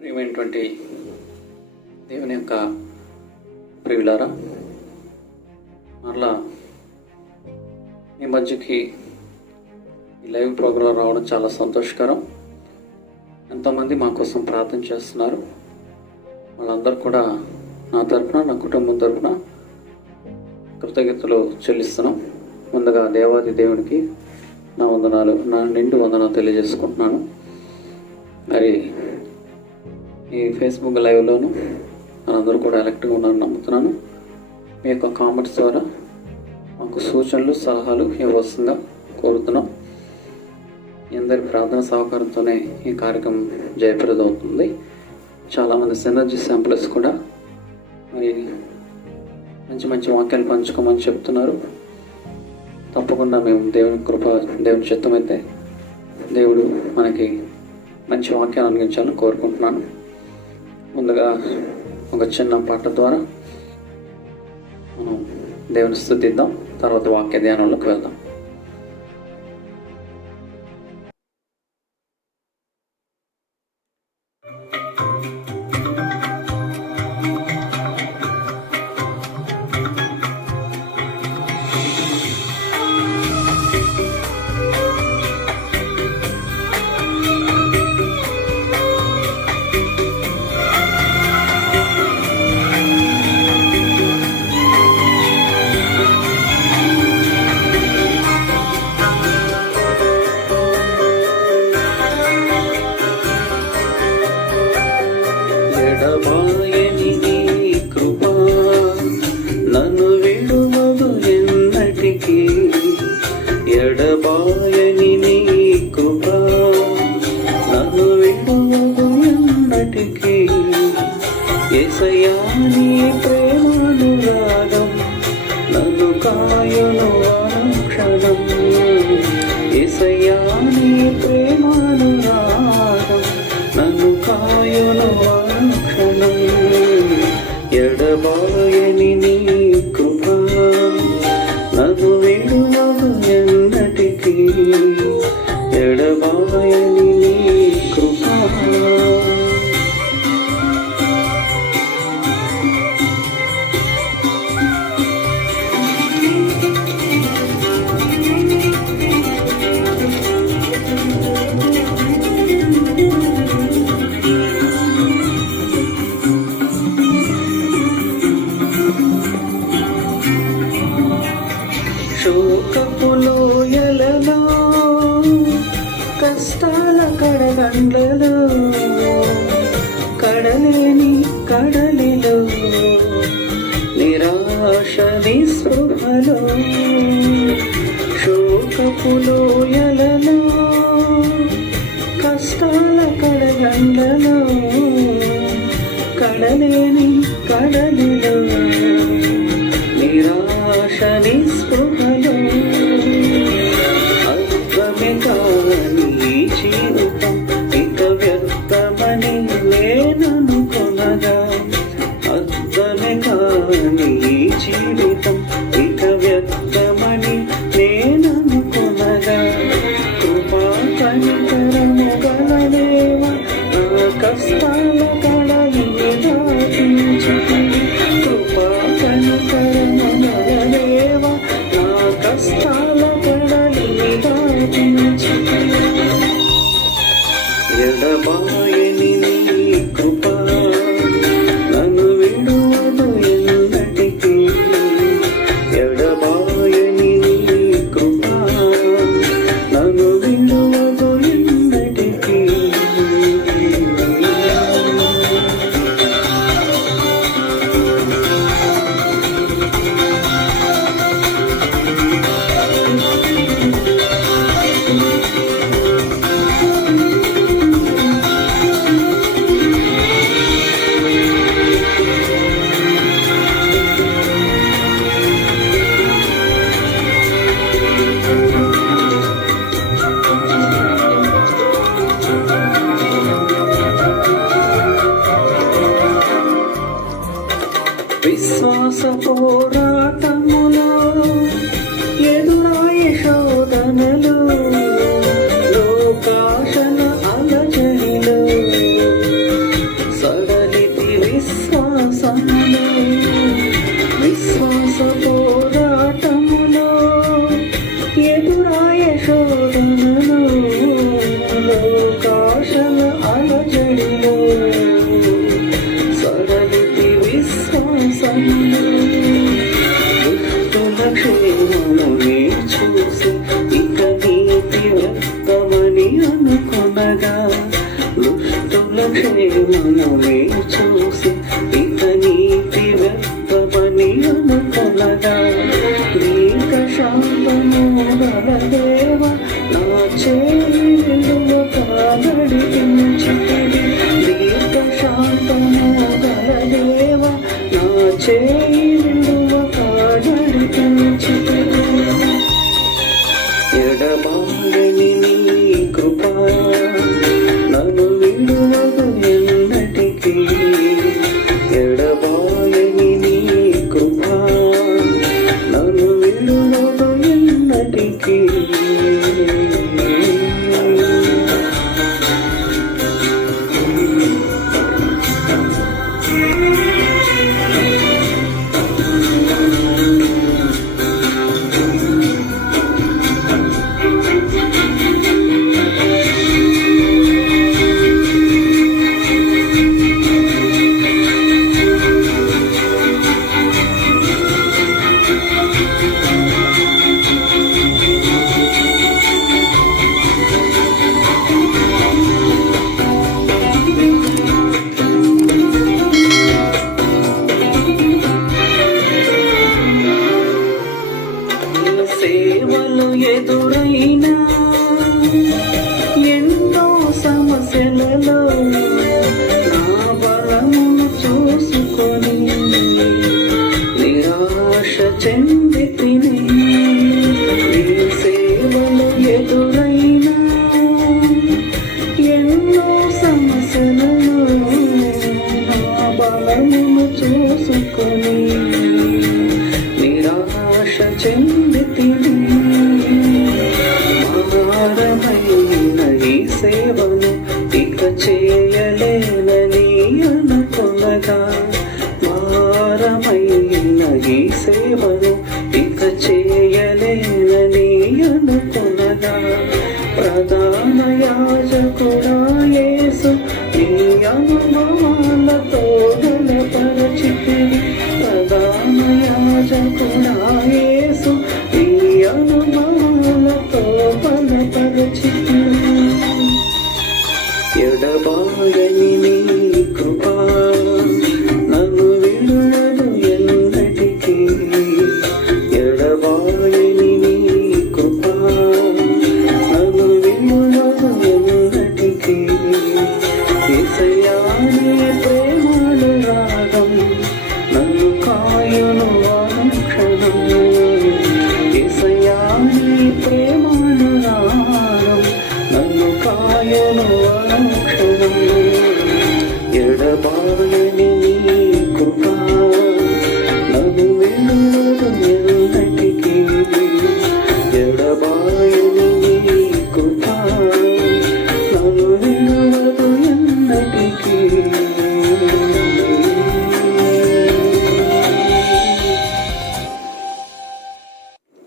ప్రియమైనటువంటి దేవుని యొక్క ప్రియులారా, మరలా మీ మధ్యకి ఈ లైవ్ ప్రోగ్రాం రావడం చాలా సంతోషకరం. ఎంతోమంది మా కోసం ప్రార్థన చేస్తున్నారు. వాళ్ళందరూ కూడా నా తరఫున, నా కుటుంబం తరఫున కృతజ్ఞతలు చెల్లిస్తున్నాం. ముందుగా దేవాది దేవునికి నా వందనాలు, నా నిండు వందనాలు తెలియజేసుకుంటున్నాను. మరి ఈ ఫేస్బుక్ లైవ్లోను మనందరూ కూడా ఎలక్ట్గా ఉన్నారని నమ్ముతున్నాను. మీ యొక్క కామెంట్స్ ద్వారా మాకు సూచనలు, సలహాలు ఇవ్వాల్సిందిగా కోరుతున్నాం. అందరి ప్రార్థన సహకారంతోనే ఈ కార్యక్రమం జయప్రదం అవుతుంది. చాలామంది సినర్జీ శాంపుల్స్ కూడా మరి మంచి మంచి వాక్యాలు పంచుకోమని చెప్తున్నారు. తప్పకుండా మేము దేవుని కృప, దేవుని చిత్తమైతే దేవుడు మనకి మంచి వాక్యాన్ని అందించాలని కోరుకుంటున్నాను. ముందుగా ఒక చిన్న పాట ద్వారా మనం దేవుని స్తుతిద్దాం. తర్వాత వాక్య ధ్యానంలోకి వెళ్దాం. ఎడబాయని నీ కృప నన్ను విడువదు ఎన్నటికీ, ఎడబాయని నీ కృప నన్ను విడువదు ఎన్నటికీ. యేసయ్యా నీ ప్రేమానురాగం నన్ను కాయును అనుక్షణం. యేసయ్యా నీ ప్రేమానురాగం నన్ను కాయును అనుక్షణం. ఎడబాయని నీ కృప నన్ను విడువదు ఎన్నటికీ, ఎడబాయని నీ కృప. శోకపు లోయలలో, కష్టాల కడగండ్లలో, కడలేని కడలిలో, నిరాశ నిస్పృహలో, శోకపు లోయలలో, కష్టాల కడగండ్లలో, కడలేని కడలిలో, నిరాశ నిస్పృహలో, అర్థమే కాని జీవితం ఇక వ్యర్థమని నేననుకొనగా, అర్థమే కాని జీవితం ఇక వ్యర్థమని నేననుకొనగా, కృపా కనికరము గల దేవ నా కష్టాల కడలి దాటించి, కృపా కనికరము గల దేవ నా కష్టాల కడలి దాటించి. ఎడబాయని నీ కృప నన్ను విడువదు ఎన్నటికీ, ఎడబాయని నీ కృప నన్ను విడువదు ఎన్నటికీ. ప్రేమను చూసి ఇక నీతి వ్యర్థమని అనుకొనగా దీర్ఘ శాంతము గల దేవ నా చేయులుగా నడిపించితివి దీర్ఘ శాంతము గల దేవ నా చేయులుగా నడిపించితివి ఎడబాయని నీ కృప నన్ను విడువదు ఎన్నటికీ ఎడబాయని నీ కృప నన్ను విడువదు ఎన్నటికీ సేవలు ఎదురైనా ఎన్నో సమస్యలలో నా బలమును చూసుకొని నిరాశ చెందితిని నీ సేవలు ఎదురైనా ఎన్నో సమస్యలలో నా బలమును చూసుకొని నిరాశ చెందితిని భారమైన ఈ సేవను ఇక చేయలేనని అనుకొనగా భారమైన ఈ సేవను ఇక చేయలేనని అనుకొనగా ప్రధాన యాజకుడా యేసు నీ అనుభవాలతో బలపరచితివి ప్రధాన యాజకుడా యేసు నీ అనుభవాలతో బలపరచితివి ఎడబాయని నీ కృప నన్ను విడువదు ఎన్నటికీ ఎడబాయని నీ కృప నన్ను విడువదు ఎన్నటికీ యేసయ్యా నీ ప్రేమను రాగం నన్ను కాయును అనుక్షణం యేసయ్యా నీ ప్రేమను రాగం నన్ను కాయును అనుక్షణం ఎడబాయని నీ కృప నన్ను విడువదు ఎన్నటికీ ఎడబాయని నీ కృప నన్ను విడువదు ఎన్నటికీ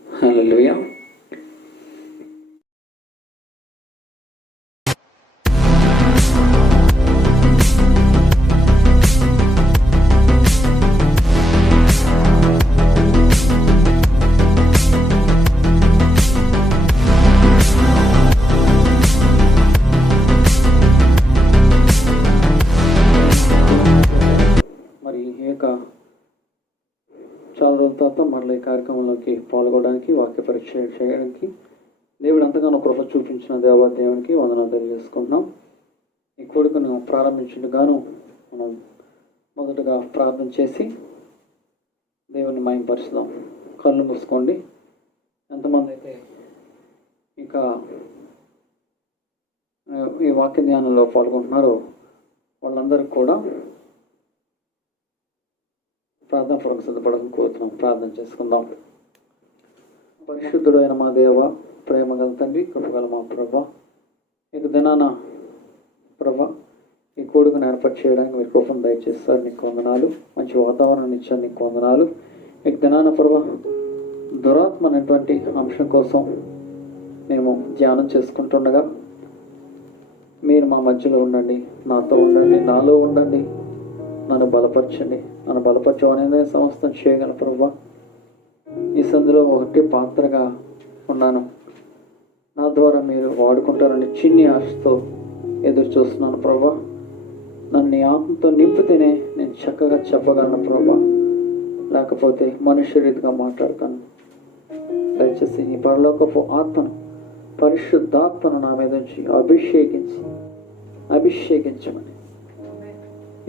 హల్లెలూయా. మరి ఈ యొక్క చాలా రోజుల తర్వాత మరలా ఈ కార్యక్రమంలోకి పాల్గొనడానికి వాక్య పరీక్ష చేయడానికి దేవుడు ఎంతగానో కృప చూపించిన దేవాదేవునికి వందనాలు తెలియజేసుకుంటున్నాం. ఈ కొడుకును ప్రారంభించుగాను మనం మొదటగా ప్రార్థన చేసి దేవుని మహిమపరుచుదాం. కళ్ళు మూసుకోండి. ఎంతమంది అయితే ఇంకా ఈ వాక్య ధ్యానంలో పాల్గొంటున్నారో వాళ్ళందరికీ కూడా ప్రార్థన పూర్వక సిద్ధపడడం కోరుతున్నాం. ప్రార్థన చేసుకుందాం. పరిశుద్ధుడైన మా దేవ, ప్రేమగల తండ్రి, కృపగల మా ప్రభ, ఇక దినాన ప్రభ ఈ కోడుకును ఏర్పాటు చేయడానికి మీరు కృపను దయచేస్తారు. నీకు వందనాలు. మంచి వాతావరణం ఇచ్చారు. నీకు వందనాలు. ఇక దినాన ప్రభ దురాత్మ అనేటువంటి అంశం కోసం మేము ధ్యానం చేసుకుంటుండగా మీరు మా మధ్యలో ఉండండి, నాతో ఉండండి, నాలో ఉండండి, నన్ను బలపరచండి. నన్ను బలపరచమనేదే సమస్తం చేయగల ప్రభా. ఈ సందులో ఒకటి పాత్రగా ఉన్నాను. నా ద్వారా మీరు వాడుకుంటారని చిన్ని ఆశతో ఎదురు చూస్తున్నాను ప్రభా. నన్ను నీ ఆత్మతో నింపితేనే నేను చక్కగా చెప్పగలను ప్రభా, లేకపోతే మనుష్య రీతిగా మాట్లాడతాను. దయచేసి ఈ పరలోకపు ఆత్మను, పరిశుద్ధాత్మను నా మీద నుంచి అభిషేకించమని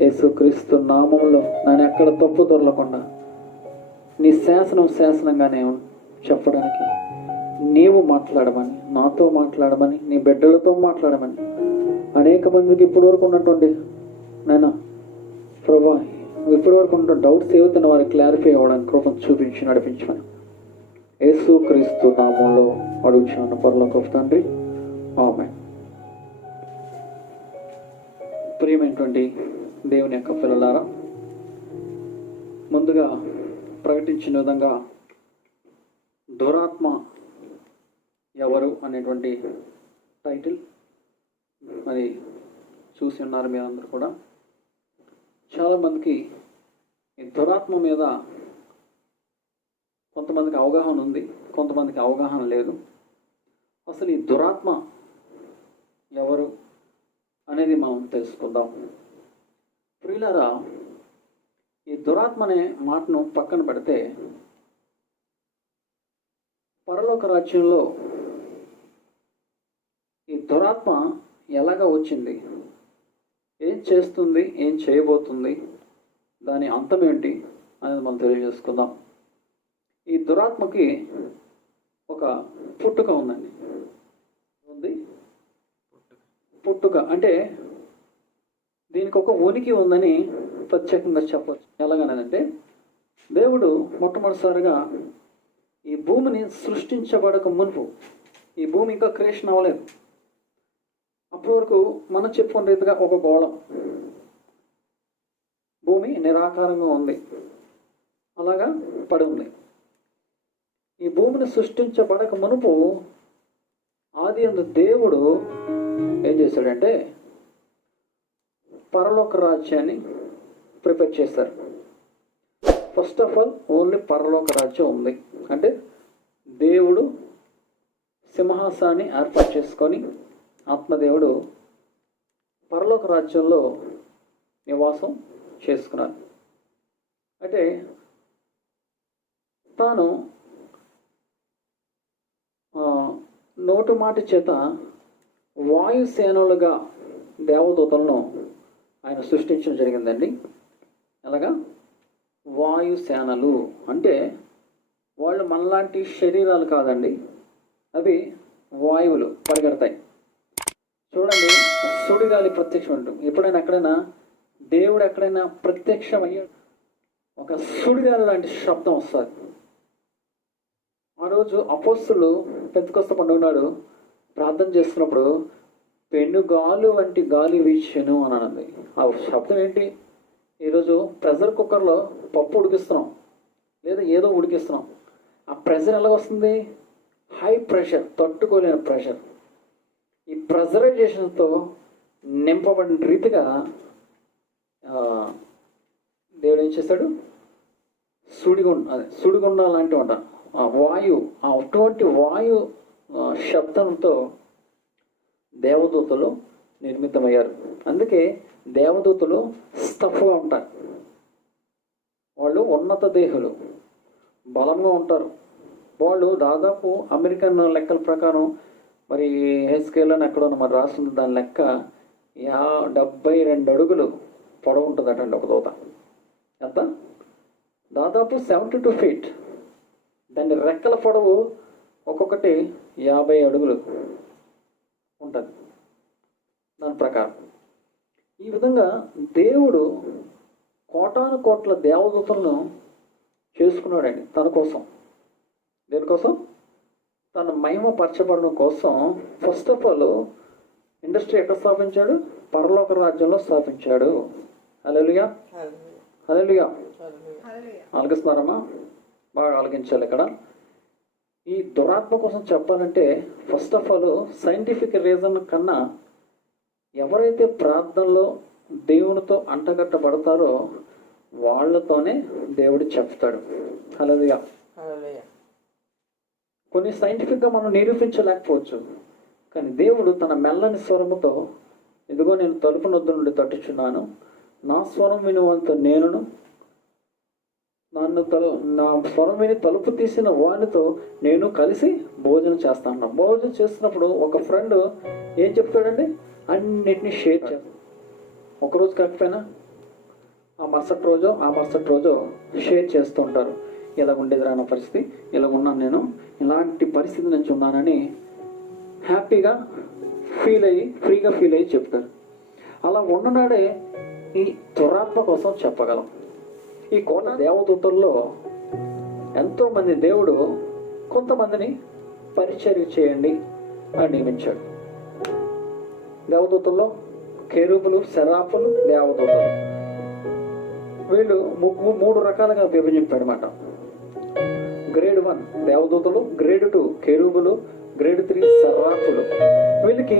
యేసుక్రీస్తు నామంలో నన్ను ఎక్కడ తప్పు దొరలకుండా నీ శాసనంగానే చెప్పడానికి నీవు మాట్లాడమని, నాతో మాట్లాడమని, నీ బిడ్డలతో మాట్లాడమని, అనేక మందికి ఇప్పటి వరకు ఉన్నటువంటి నాయన ప్రభా, ఇప్పటి వరకు ఉన్న డౌట్స్ ఏవైతున్న వారికి క్లారిఫై అవ్వడానికి కృపను చూపించి నడిపించమని యేసుక్రీస్తు నామంలో అడుగుచున్నాను పరలోకపు తండ్రి, ఆమేన్. ప్రియమైనటువంటి దేవుని యొక్క పిల్లలారా, ముందుగా ప్రకటించిన విధంగా దురాత్మ ఎవరు అనేటువంటి టైటిల్ మరి చూసి ఉన్నారు మీరందరూ కూడా. చాలామందికి ఈ దురాత్మ మీద కొంతమందికి అవగాహన ఉంది, కొంతమందికి అవగాహన లేదు. అసలు ఈ దురాత్మ ఎవరు అనేది మనం తెలుసుకుందాం. ప్రియులారా, ఈ దురాత్మ అనే మాటను పక్కన పెడితే పరలోక రాజ్యంలో ఈ దురాత్మ ఎలాగా వచ్చింది, ఏం చేస్తుంది, ఏం చేయబోతుంది, దాని అంతం ఏంటి అనేది మనం తెలియజేసుకుందాం. ఈ దురాత్మకి ఒక పుట్టుక ఉందండి. పుట్టుక అంటే దీనికి ఒక ఉనికి ఉందని ప్రత్యేకంగా చెప్పచ్చు. ఎలాగనంటే, దేవుడు మొట్టమొదటిసారిగా ఈ భూమిని సృష్టించబడక మునుపు, ఈ భూమి ఇంకా క్రియేషన్ అవ్వలేదు, అప్పటి వరకు మనం చెప్పుకునే రీతిగా ఒక గోళం, భూమి నిరాకారంగా ఉంది, అలాగా పడి ఉంది. ఈ భూమిని సృష్టించబడక మునుపు ఆదియందు దేవుడు ఏం చేశాడంటే పరలోక రాజ్యాన్ని ప్రిపేర్ చేశారు. ఫస్ట్ ఆఫ్ ఆల్ ఓన్లీ పరలోక రాజ్యం ఉంది. అంటే దేవుడు సింహాసాన్ని ఏర్పాటు చేసుకొని ఆత్మదేవుడు పరలోక రాజ్యంలో నివాసం చేసుకున్నారు. అంటే తాను నోటు మాట చేత వాయుసేనలుగా దేవదూతలను ఆయన సృష్టించడం జరిగిందండి. అలాగా వాయుసేనలు అంటే వాళ్ళు మనలాంటి శరీరాలు కాదండి, అవి వాయువులు పరిగెడతాయి. చూడండి, సుడిగాలి ప్రత్యక్షం ఉంటుంది. ఎప్పుడైనా ఎక్కడైనా దేవుడు ఎక్కడైనా ప్రత్యక్షం అయ్యాడు, ఒక సుడిగాలి లాంటి శబ్దం వస్తుంది. ఆ రోజు అపోస్తలులు పెంతెకొస్తు పండుగ నాడు ప్రార్థన చేస్తున్నప్పుడు పెనుగాలు వంటి గాలి వీచెను అని అన్నది. ఆ శబ్దం ఏంటి? ఈరోజు ప్రెషర్ కుక్కర్లో పప్పు ఉడికిస్తున్నాం లేదా ఏదో ఉడికిస్తున్నాం, ఆ ప్రెషర్ ఎలా వస్తుంది? హై ప్రెషర్, తట్టుకోలేని ప్రెషర్. ఈ ప్రెషరైజేషన్తో నింపబడిన రీతిగా దేవుడు ఏం చేశాడు? సుడిగుండ లాంటి వంట వాయు, అటువంటి వాయు శబ్దంతో దేవదూతలు నిర్మితమయ్యారు. అందుకే దేవదూతలు స్టఫ్గా ఉంటారు. వాళ్ళు ఉన్నత దేహులు, బలంగా ఉంటారు. వాళ్ళు దాదాపు అమెరికన్ లెక్కల ప్రకారం, మరి హెచ్కేలో ఎక్కడో మరి రాస్తుంది దాని లెక్క, 72 అడుగులు పొడవు ఉంటుందటండి ఒక దూత. ఎంత? దాదాపు 72 feet. దాని రెక్కల పొడవు ఒక్కొక్కటి 50 అడుగులు ఉంటుంది దాని ప్రకారం. ఈ విధంగా దేవుడు కోటాను కోట్ల దేవదూతలను చేసుకున్నాడండి తన కోసం. దేనికోసం? తన మహిమ పరచబడడం కోసం. ఫస్ట్ ఆఫ్ ఆల్ ఇండస్ట్రీ ఎక్కడ స్థాపించాడు? పరలోక రాజ్యంలో స్థాపించాడు. హల్లెలూయా, హల్లెలూయా. ఆలకిస్తున్నారమ్మా? బాగా ఆలకించాలి. ఇక్కడ ఈ దురాత్మ కోసం చెప్పాలంటే first of all scientific reason కన్నా ఎవరైతే ప్రార్థనలో దేవునితో అంటగట్టబడతారో వాళ్ళతోనే దేవుడు చెప్తాడు. హల్లెలూయా. కొన్ని సైంటిఫిక్గా మనం నిరూపించలేకపోవచ్చు, కానీ దేవుడు తన మెల్లని స్వరముతో ఇదిగో నేను తలుపు నొద్ద నుండి తట్టుచున్నాను, నా స్వరం వినువంత నేనును నా స్వరం విని తలుపు తీసిన వానితో నేను కలిసి భోజనం చేస్తాను. భోజనం చేస్తున్నప్పుడు ఒక ఫ్రెండ్ ఏం చెప్తాడండి, అన్నిటినీ షేర్ చేస్తాను. ఒకరోజు కాకపోయినా ఆ మరుసటి రోజు షేర్ చేస్తూ ఉంటారు. ఇలా ఉండేది రాన పరిస్థితి, ఇలా ఉన్నాను నేను, ఇలాంటి పరిస్థితి నుంచి ఉన్నానని హ్యాపీగా ఫ్రీగా ఫీల్ అయ్యి చెప్తారు. అలా ఉన్ననాడే ఈ దురాత్మ కోసం చెప్పగలం. ఈ కోట దేవదూతల్లో ఎంతోమంది దేవుడు కొంతమందిని పరిచర్య చేయండి అని నియమించాడు. దేవదూతల్లో కెరూబులు, సెరాపులు, దేవదూతలు, వీళ్ళు మూడు రకాలుగా విభజింపాడు అన్నమాట. గ్రేడ్ 1 దేవదూతలు, గ్రేడ్ 2 కెరూబులు, గ్రేడ్ 3 సెరాపులు. వీళ్ళకి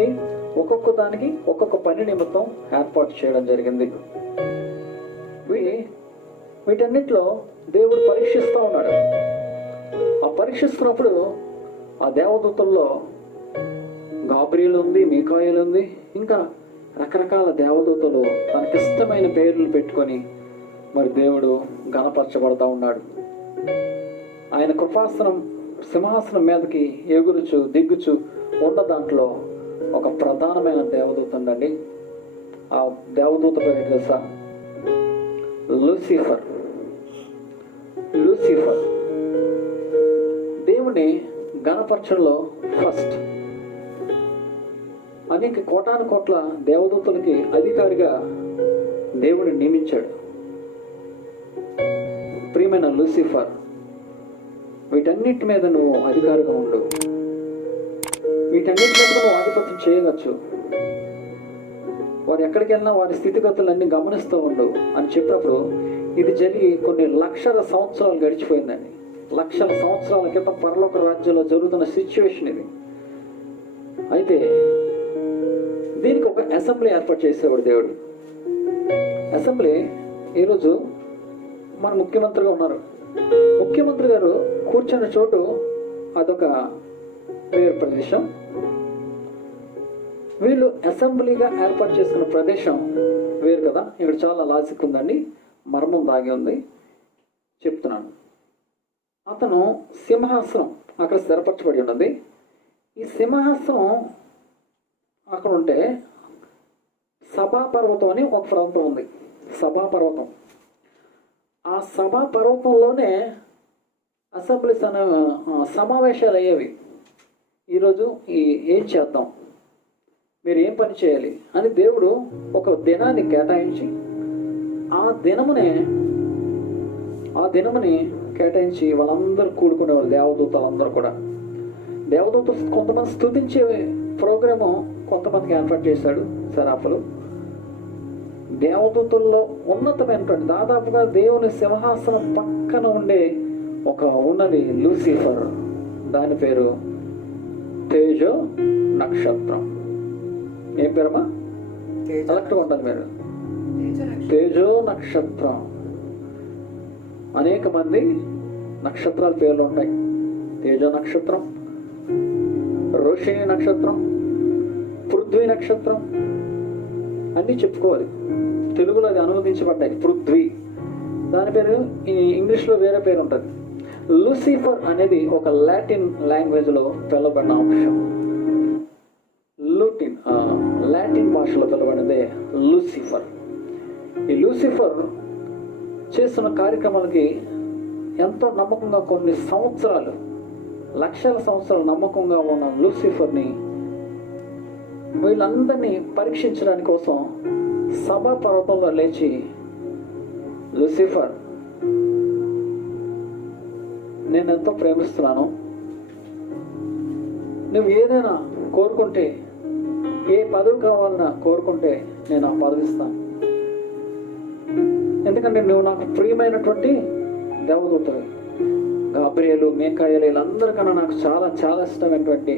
ఒక్కొక్క దానికి ఒక్కొక్క పని నిమిత్తం ఏర్పాటు చేయడం జరిగింది. వీటన్నిటిలో దేవుడు పరీక్షిస్తూ ఉన్నాడు. ఆ పరీక్షిస్తున్నప్పుడు ఆ దేవదూతల్లో గాబ్రియల్ ఉంది, మీకాయేలు ఉంది, ఇంకా రకరకాల దేవదూతలు తనకిష్టమైన పేర్లు పెట్టుకొని మరి దేవుడు గణపరచబడతా ఉన్నాడు. ఆయన కృపాసనం సింహాసనం మీదకి ఎగురుచు దిగుచు ఉన్న దాంట్లో ఒక ప్రధానమైన దేవదూత ఉండండి. ఆ దేవదూత పేరు తెలుసా? లూసిఫర్. దేవుని గణపరచడంలో ఫస్ట్. అనేక కోటాను కోట్ల దేవదూతలకి అధికారిగా దేవుడిని నియమించాడు. ప్రియమైన లూసిఫర్, వీటన్నిటి మీద నువ్వు అధికారిగా ఉండు, వీటన్నిటి మీద నువ్వు ఆధిపత్యం చేయవచ్చు, వారు ఎక్కడికి వెళ్ళినా వారి స్థితిగతులన్నీ గమనిస్తూ ఉండు అని చెప్పినప్పుడు ఇది జరిగి కొన్ని లక్షల సంవత్సరాలు గడిచిపోయిందండి. లక్షల సంవత్సరాల క్రితం పరలోక రాజ్యంలో జరుగుతున్న సిచ్యువేషన్ ఇది. అయితే దీనికి ఒక అసెంబ్లీ ఏర్పాటు చేసేవాడు దేవుడు. అసెంబ్లీ ఈరోజు మన ముఖ్యమంత్రిగా ఉన్నారు. ముఖ్యమంత్రి గారు కూర్చున్న చోటు అదొక వేరు ప్రదేశం. వీళ్ళు అసెంబ్లీగా ఏర్పాటు చేసుకున్న ప్రదేశం వేరు కదా. ఇక్కడ చాలా లాజిక్ ఉందండి, మర్మం దాగి ఉంది, చెప్తున్నాను. అతను సింహాసనం అక్కడ స్థిరపరచబడి ఉన్నది. ఈ సింహాసనం అక్కడ ఉంటే సభాపర్వతం అని ఒక ప్రాంతం ఉంది. సభాపర్వతం, ఆ సభాపర్వతంలోనే అసెంబ్లీ సమావేశాలు అయ్యేవి. ఈరోజు ఏం చేద్దాం, మీరు ఏం పని చేయాలి అని దేవుడు ఒక దినాన్ని కేటాయించి ఆ దినముని కేటాయించి వాళ్ళందరూ కూడుకునేవాళ్ళు. దేవదూతలందరూ కూడా, దేవదూత కొంతమంది స్తుతించే ప్రోగ్రాము కొంతమందికి ఏర్పాటు చేశాడు. సరాఫులు దేవదూతల్లో ఉన్నతమైనటువంటి, దాదాపుగా దేవుని సింహాసనం పక్కన ఉండే ఒక ఉన్నది లూసిఫర్. దాని పేరు తేజో నక్షత్రం. ఏం పేరమ్మా? కరెక్ట్గా ఉంటుంది మీరు. తేజో నక్షత్రం. అనేక మంది నక్షత్రాల పేర్లు ఉంటాయి. తేజో నక్షత్రం, రోషిణి నక్షత్రం, పృథ్వీ నక్షత్రం అన్నీ చెప్పుకోవాలి. తెలుగులో అది అనువదించబడ్డాయి పృథ్వీ. దాని పేరు ఇంగ్లీష్లో వేరే పేరు ఉంటుంది. లూసిఫర్ అనేది ఒక లాటిన్ లాంగ్వేజ్లో పిలవబడిన అంశం. లాటిన్ భాషలో పిలవబడినదే లూసిఫర్. ఈ లూసిఫర్ చేస్తున్న కార్యక్రమాలకి ఎంతో నమ్మకంగా కొన్ని సంవత్సరాలు, లక్షల సంవత్సరాలు నమ్మకంగా ఉన్న లూసిఫర్ని వీళ్ళందరినీ పరీక్షించడానికి కోసం సభా పర్వతంలో లేచి, లూసిఫర్, నేను ఎంతో ప్రేమిస్తున్నాను, నువ్వు ఏదైనా కోరుకుంటే, ఏ పదవి కావాలన్నా కోరుకుంటే నేను ఆ పదవి ఇస్తాను. ఎందుకంటే నువ్వు నాకు ప్రియమైనటువంటి దేవదూతలు. గాబ్రియలు, మీకాయేలు వీళ్ళందరికన్నా నాకు చాలా చాలా ఇష్టమైనటువంటి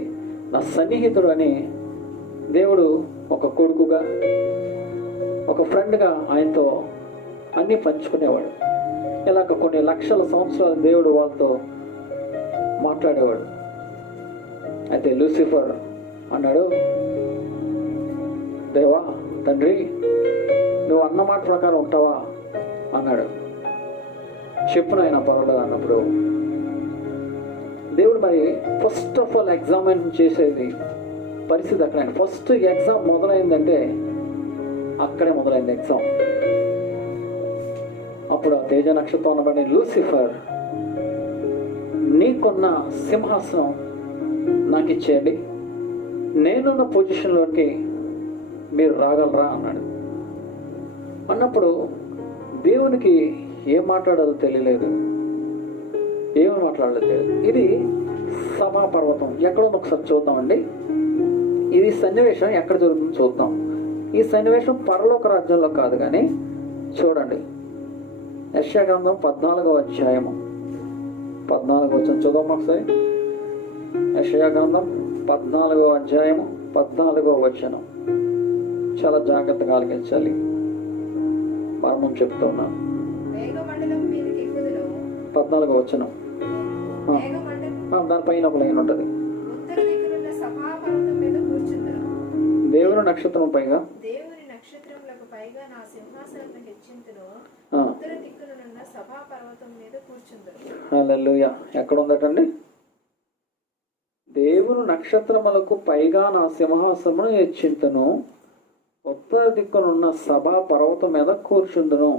నా సన్నిహితుడు అని దేవుడు ఒక కొడుకుగా, ఒక ఫ్రెండ్గా ఆయనతో అన్నీ పంచుకునేవాడు. ఇలాగ కొన్ని లక్షల సంవత్సరాలు దేవుడు వాళ్ళతో మాట్లాడేవాడు. అయితే లూసిఫర్ అన్నాడు, దేవా తండ్రి నువ్వు అన్న మాట ప్రకారం ఉంటావా అన్నాడు. చెప్పు నాయన పర్వాలేదు అన్నప్పుడు దేవుడు మరి ఫస్ట్ ఆఫ్ ఆల్ ఎగ్జామినేషన్ చేసేది పరిస్థితి అక్కడ. ఫస్ట్ ఎగ్జామ్ మొదలైందంటే అక్కడే మొదలైంది ఎగ్జామ్. అప్పుడు ఆ తేజ నక్షత్రం అనబడే లూసిఫర్, నీకున్న సింహాసనం నాకు ఇచ్చేయండి, నేనున్న పొజిషన్లోకి మీరు రాగలరా అన్నాడు. అన్నప్పుడు దేవునికి ఏం మాట్లాడాలో తెలియలేదు, ఏమని మాట్లాడలేదు తెలియదు. ఇది సభాపర్వతం ఎక్కడుందో ఒకసారి చూద్దామండి. ఇది సన్నివేశం ఎక్కడ జరుగుతుందో చూద్దాం. ఈ సన్నివేశం పరలోక రాజ్యంలో కాదు కానీ చూడండి, యెషయా గ్రంథం 14వ అధ్యాయము 14వ వచనం చూద్దాం ఒకసారి. యెషయా గ్రంథం 14వ అధ్యాయము 14వ వచనం. చాలా జాగ్రత్తగా ఆలకించాలి, మరణం చెప్తున్నా. 14వ వచనం, దానిపైన ఒక లైన్ ఉంటుంది. దేవుని నక్షత్రం పైగా హల్లెలూయా. ఎక్కడ ఉందటండి? దేవుని నక్షత్రములకు పైగా నా సింహాసనమును హెచ్చింతును, ఉత్తర దిక్కునున్న సభా పర్వతం మీద కూర్చుందును.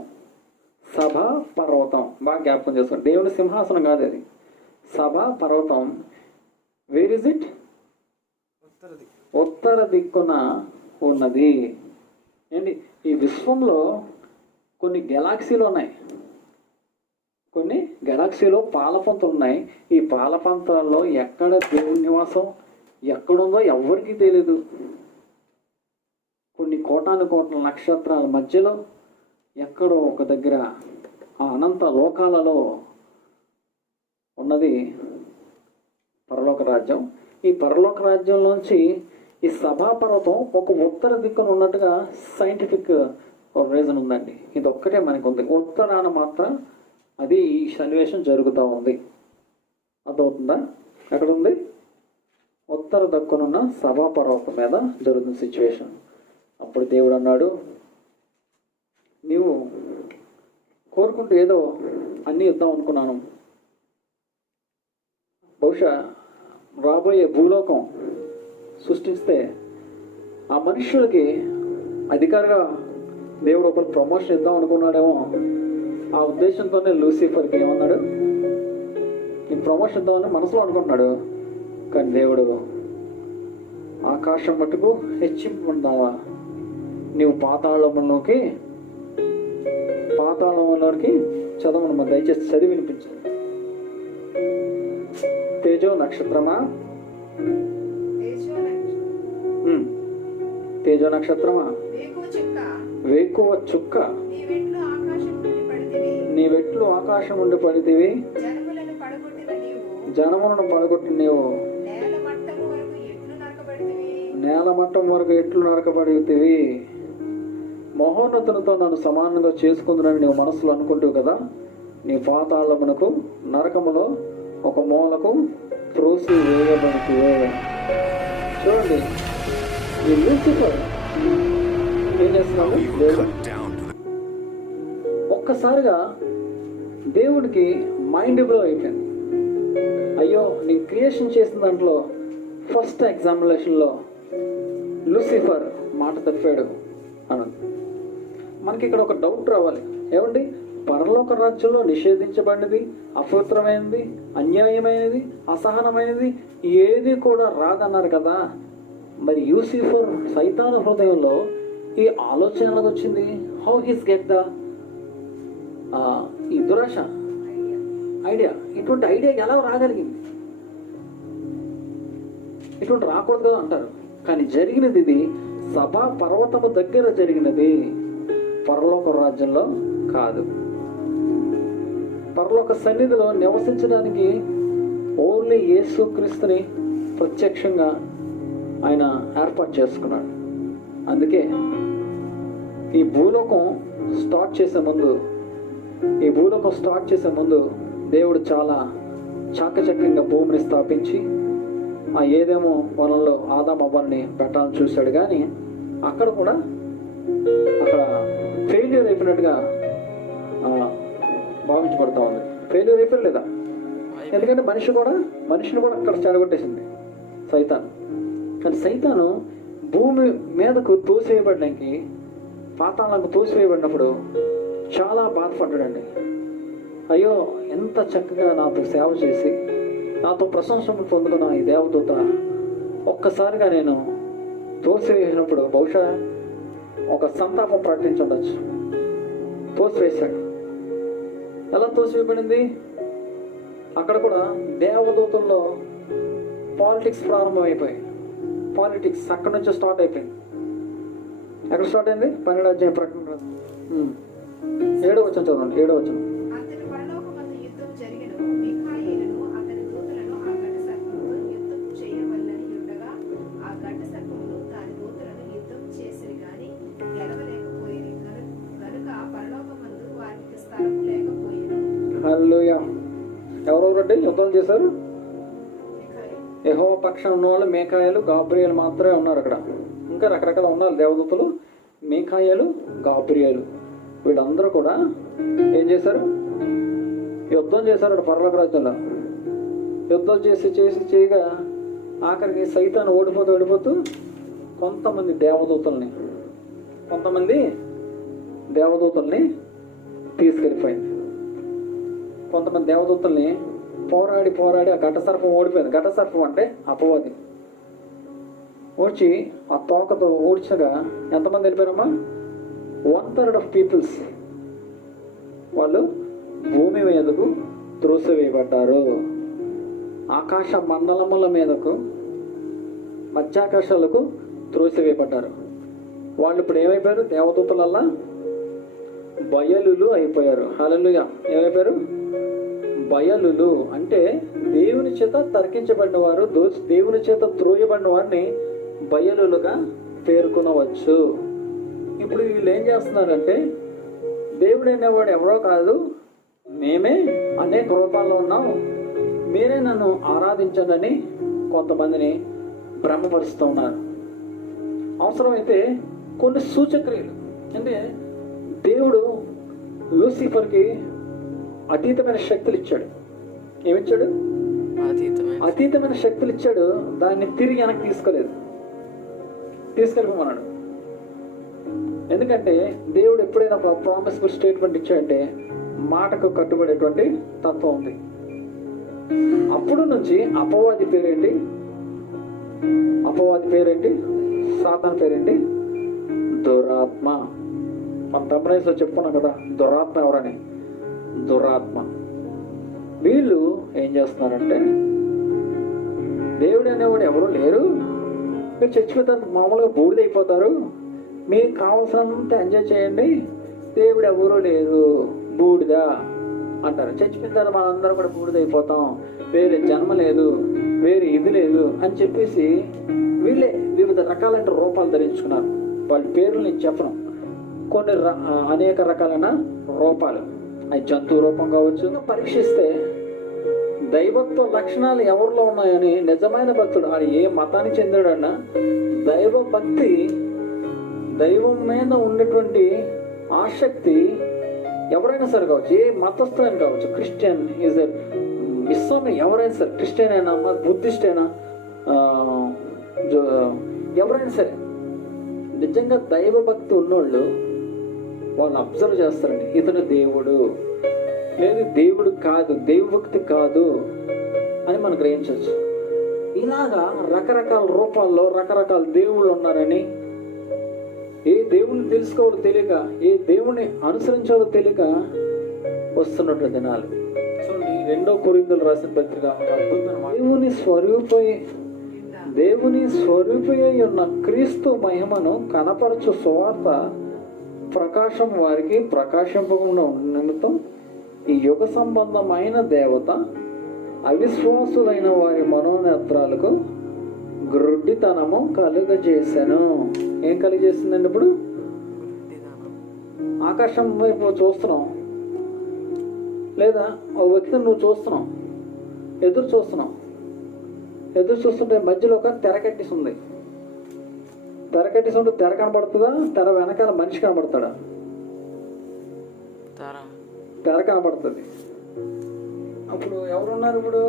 సభా పర్వతం బాగా జ్ఞాపకం చేసుకోండి. దేవుని సింహాసనం కాదు అది, సభా పర్వతం. Where is it? ఉత్తర దిక్కున ఉన్నది. ఏంటి? ఈ విశ్వంలో కొన్ని గెలాక్సీలు ఉన్నాయి, కొన్ని గెలాక్సీలో పాలపంతలు ఉన్నాయి. ఈ పాలపంతాల్లో ఎక్కడ దేవుని నివాసం ఎక్కడుందో ఎవరికి తెలియదు. కొన్ని కోటాను కోట్ల నక్షత్రాల మధ్యలో ఎక్కడో ఒక దగ్గర ఆ అనంత లోకాలలో ఉన్నది పరలోక రాజ్యం. ఈ పరలోక రాజ్యంలోంచి ఈ సభాపర్వతం ఒక ఉత్తర దిక్కున ఉన్నట్టుగా సైంటిఫిక్ రీజన్ ఉందండి. ఇది ఒక్కటే మనకు ఉంది. ఉత్తరాన మాత్రం అది ఈ సన్నివేశం జరుగుతూ ఉంది. అర్థమవుతుందా? ఎక్కడ ఉంది? ఉత్తర దిక్కునున్న సభాపర్వతం మీద జరుగుతున్న సిచ్యువేషన్. అప్పుడు దేవుడు అన్నాడు, నీవు కోరుకుంటూ ఏదో అన్నీ ఇద్దాం అనుకున్నాను. బహుశా రాబోయే భూలోకం సృష్టిస్తే ఆ మనుషులకి అధికారిగా దేవుడు ఒకరు ప్రమోషన్ ఇద్దాం అనుకున్నాడేమో. ఆ ఉద్దేశంతోనే లూసిఫర్కి ఏమన్నాడు, ఈ ప్రమోషన్ ఇద్దామని మనసులో అనుకుంటున్నాడు. కానీ దేవుడు ఆకాశం మట్టుకు హెచ్చింపుకుంటావా, నీవు పాతాళంలోకి చదవను, దయచేసి చదివి వినిపించండి. తేజో నక్షత్రమా, తేజో నక్షత్రమా, వేకువ చుక్క, నీ వెట్లు ఆకాశం ఉండి పడితివి, జనములను పడగొట్టి నీవు నేల మట్టం వరకు ఎట్లు నరకబడితివి. మహోన్నతునితో నన్ను సమానంగా చేసుకుందునని నీవు మనసులో అనుకుంటావు కదా. నీ పాతాళమునకు నరకములో ఒక మూలకు త్రోసి వేయబడితే. చూడండి, ఈ లూసిఫర్ ఏం చేస్తున్నాడు? దేవుడు ఒక్కసారిగా దేవుడికి మైండ్ బ్లో అయిపోయింది. అయ్యో, నేను క్రియేషన్ చేసిన దాంట్లో ఫస్ట్ ఎగ్జామినేషన్లో లూసిఫర్ మాట తప్పాడు అన్నది. మనకి ఇక్కడ ఒక డౌట్ రావాలి. ఏమండి, పరలోక రాజ్యంలో నిషేధించబడినది, అపవిత్రమైనది, అన్యాయమైనది, అసహనమైనది ఏది కూడా రాదన్నారు కదా. మరి లూసిఫర్ సైతాను హృదయంలో ఈ ఆలోచన ఎలాగ వచ్చింది? హౌ హిస్ గెట్ ద ఈ దురాశ ఐడియా? ఇటువంటి ఐడియా ఎలా రాగలిగింది? ఇటువంటి రాకూడదు కదా అంటారు. కానీ జరిగినది ఇది సభా పర్వతము దగ్గర జరిగినది, పరలోక రాజ్యంలో కాదు. పరలోక సన్నిధిలో నివసించడానికి ఓన్లీ యేసుక్రీస్తుని ప్రత్యక్షంగా ఆయన ఏర్పాటు చేసుకున్నాడు. అందుకే ఈ భూలోకం స్టార్ట్ చేసే ముందు దేవుడు చాలా చాకచక్యంగా భూమిని స్థాపించి ఆ ఏదేమో వనంలో ఆదాము అవ్వని పెట్టాలని చూశాడు. కానీ అక్కడ కూడా అక్కడ ఫెయిల్యూర్ అయిపోయినట్టుగా భావించబడతా ఉంది. ఫెయిల్యూర్ అయిపోయలేదా? ఎందుకంటే మనిషిని కూడా అక్కడ చెడగొట్టేసింది సైతాను. కానీ సైతాను భూమి మీదకు తోసివేయబడడానికి, పాతాళానికి తోసివేయబడినప్పుడు చాలా బాధపడ్డాడండి. అయ్యో, ఎంత చక్కగా నాతో సేవ చేసి నాతో ప్రశంసలు పొందుకున్న ఈ దేవదూత ఒక్కసారిగా నేను తోసివేసినప్పుడు బహుశా ఒక సంతాపం ప్రకటించవచ్చు. తోసివేశాడు. ఎలా తోసివేయబడింది? అక్కడ కూడా దేవదూతల్లో పాలిటిక్స్ ప్రారంభమైపోయాయి. పాలిటిక్స్ అక్కడ నుంచి స్టార్ట్ అయిపోయింది. ఎక్కడ స్టార్ట్ అయింది? 12వ అధ్యాయం ప్రకటన 7వ వచనం చదవండి. 7వ వచనం. హల్లెలూయా. ఎవరెవరంటే యుద్ధం చేశారు? యెహోవా పక్షాన ఉన్న వాళ్ళు మీకాయేలు, గాబ్రియేలు మాత్రమే ఉన్నారు అక్కడ. ఇంకా రకరకాల ఉన్నారు దేవదూతలు. మీకాయేలు, గాబ్రియేలు వీళ్ళందరూ కూడా ఏం చేశారు? యుద్ధం చేశారు అక్కడ పరలోక రాజ్యంలో. యుద్ధం చేయగా ఆఖరికి సైతాను ఓడిపోతూ కొంతమంది దేవదూతల్ని తీసుకెళ్ళిపోయింది. కొంతమంది దేవదూతల్ని పోరాడి ఆ ఘటసర్పం ఓడిపోయింది. ఘటసర్పం అంటే అపవాది. వచ్చి ఆ తోకతో ఓడ్చగా ఎంతమంది వెళ్ళిపోయారమ్మా? 1/3 ఆఫ్ పీపుల్స్ వాళ్ళు భూమి మీదకు త్రోసివేయబడ్డారు. ఆకాశ మండలముల మీదకు, మధ్యాకాశాలకు త్రోసివేయబడ్డారు. వాళ్ళు ఇప్పుడు ఏమైపోయారు? దేవదూతలల్లా బయలులు అయిపోయారు. హల్లెలూయా. ఏమైపోయారు? బయలులు అంటే దేవుని చేత తర్కించబడిన వారు, దేవుని చేత త్రోయబడిన వారిని బయలులుగా పేర్కొనవచ్చు. ఇప్పుడు వీళ్ళు ఏం చేస్తున్నారంటే, దేవుడు అనేవాడు ఎవరో కాదు, మేమే అనేక రూపాల్లో ఉన్నాం, మీరే నన్ను ఆరాధించండి కొంతమందిని భ్రమపరుస్తూ ఉన్నారు. అవసరమైతే కొన్ని సూచక్రియలు, అంటే దేవుడు లూసిఫర్కి అతీతమైన శక్తులు ఇచ్చాడు. ఏమిచ్చాడు? అతీతమైన శక్తులు ఇచ్చాడు. దాన్ని తిరిగి వెనక్కి తీసుకెళ్ళిపోమన్నాడు. ఎందుకంటే దేవుడు ఎప్పుడైనా ఒక ప్రామిసబుల్ స్టేట్మెంట్ ఇచ్చాడంటే మాటకు కట్టుబడేటువంటి తత్వం ఉంది. అప్పుడు నుంచి అపవాది పేరేంటి? సాతాను పేరేంటి? దురాత్మ. మన తమ్ముడేలో చెప్పుకున్నాం కదా, దురాత్మ ఎవరని. దురాత్మ. వీళ్ళు ఏం చేస్తున్నారంటే, దేవుడు అనేవాడు ఎవరు లేరు, మీరు చచ్చిపోతే మామూలుగా బూడిదైపోతారు, మీకు కావాల్సినంత ఎంజాయ్ చేయండి, దేవుడు ఎవరూ లేరు, బూడిద అంటారు. చచ్చిపోయిన తర్వాత మనందరం కూడా బూడిదైపోతాం, వేరే జన్మ లేదు, వేరే ఇది లేదు అని చెప్పేసి వీళ్ళే వివిధ రకాలైన రూపాలు ధరించుకున్నారు. వాళ్ళ పేర్లు నేను చెప్పను. కొన్ని అనేక రకాలైన రూపాలు, అది జంతువు రూపం కావచ్చు. పరీక్షిస్తే దైవత్వ లక్షణాలు ఎవరిలో ఉన్నాయని నిజమైన భక్తుడు, అది ఏ మతానికి చెందాడన్నా, దైవ భక్తి, దైవం మీద ఉన్నటువంటి ఆసక్తి ఎవరైనా సరే కావచ్చు, ఏ మతస్థులైనా కావచ్చు, క్రిస్టియన్ ఈజ్ ఇస్లాం, ఎవరైనా సరే, క్రిస్టియన్ అయినా, బుద్ధిస్ట్ అయినా, ఎవరైనా సరే, నిజంగా దైవ భక్తి ఉన్నోళ్ళు వాళ్ళు అబ్జర్వ్ చేస్తారండి, ఇతను దేవుడు లేదు, దేవుడు కాదు, దైవభక్తి కాదు అని మనం గ్రహించవచ్చు. ఇలాగా రకరకాల రూపాల్లో రకరకాల దేవుళ్ళు ఉన్నారని, ఏ దేవుని తెలుసుకోవాలో తెలియక, ఏ దేవుని అనుసరించాలో తెలియక వస్తున్నట్టు దినాలు. చూడండి, 2 కొరింథీయులు రాసిన పత్రిక దేవుని స్వరూపై ఉన్న క్రీస్తు మహిమను కనపరచు సువార్త ప్రకాశం వారికి ప్రకాశింపకుండా ఉన్న నిమిత్తం ఈ యుగ సంబంధమైన దేవత అవిశ్వాసులైన వారి మనోనేత్రాలకు గ్రుడ్డితనము కలుగజేశాను. ఏం కలిగజేసిందండి? ఇప్పుడు ఆకాశం వైపు చూస్తున్నాం, లేదా ఒక వ్యక్తిని నువ్వు చూస్తున్నావు, ఎదురు చూస్తుంటే మధ్యలో ఒక తెర కట్టేసి ఉంది. తెర కట్టేసి ఉంటే తెర కనబడుతుందా, తెర వెనకాల మనిషి కనబడతాడా? తెర కనబడుతుంది. అప్పుడు ఎవరున్నారు? ఇప్పుడు